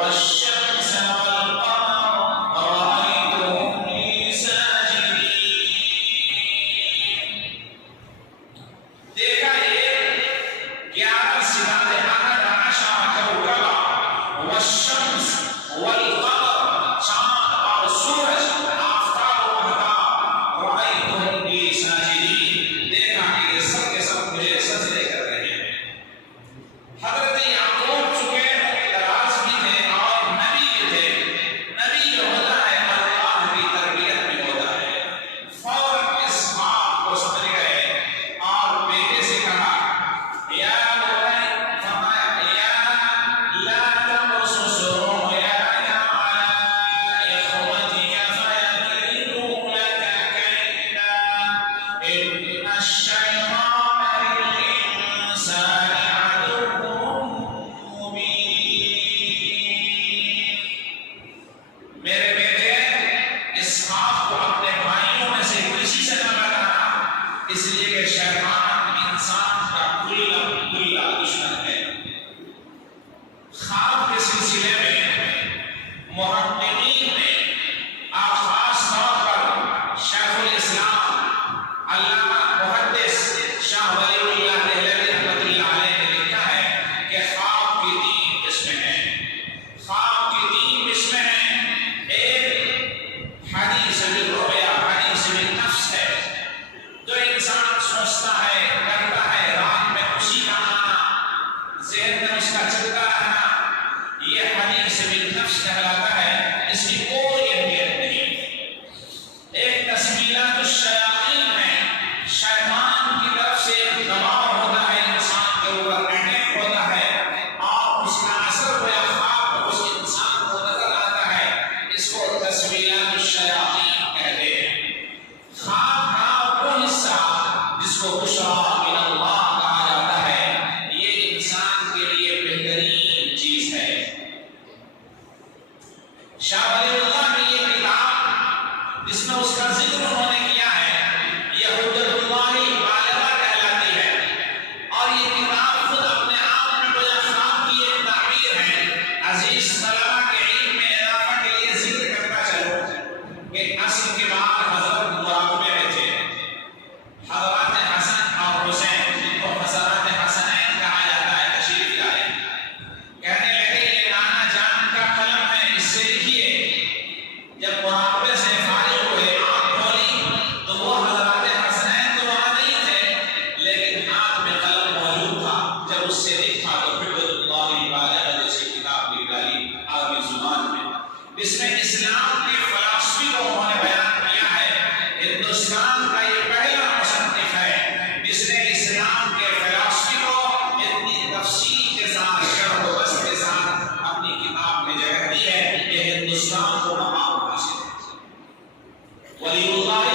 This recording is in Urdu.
والشمس والقمر رأيتهم لي ساجدين بالرؤیا حدیث بالنفس ہے. جو انسان سوچتا ہے کرتا ہے رات میں اسی کا آنا ذہن میں اس کا چلتا رہنا یہ حدیث بالنفس کہلاتا ہے. اس کی کوئی اہمیت نہیں. ایک تسمیلات الشیاطین ہے. شیطان کی طرف سے ایک دباؤ ہوتا ہے انسان کے اوپر اٹیک ہوتا ہے اور اس کا اثر ہوا خواب اس انسان کو نظر آتا ہے. اس کو تسمیلات الشیاطین کہتے ہیں. خواب کا وہ حصہ جس کو بشرا من اللہ کہا جاتا ہے یہ انسان کے لیے بہترین چیز ہے. شاہ ولی اللہ نے یہ کتاب جس میں اس کا ذکر انہوں نے کیا ہے یہ حجت اللہ بالغہ کہلاتی ہے. اور یہ کتاب خود اپنے آپ میں گویا خواب کی ایک تعبیر ہے. عزیز طلبہ کے علم میں اضافہ کے لیے ذکر کرتا چلو کہ عصر کے بعد حضرت مراقبے میں تھے. حضرات حسن اور حسین جن کو حضرات حسنین کہا جاتا ہے تشریف لائے. کہنے لگے یہ نانا جان کا قلم ہے اس سے لکھیے. جب مراقبے سے فارغ ہوئے آنکھ کھولی تو وہ حضرات حسنین تو وہاں نہیں تھے لیکن ہاتھ میں قلم موجود تھا. جب اس سے لکھا تو حجت اللہ بالغہ جیسی کتاب لکھ ڈالی عربی زبان میں جس میں اسلام کے فلسفی کو انہوں نے بیان کیا ہے. ہندوستان کا یہ پہلا مصنف ہے جس نے اسلام کے فلسفی کو اتنی تفصیل کے ساتھ شرح و بسط کے ساتھ اپنی کتاب میں جگہ دی ہے کہ ہندوستان کو مقام حاصل ہے. ولی اللہ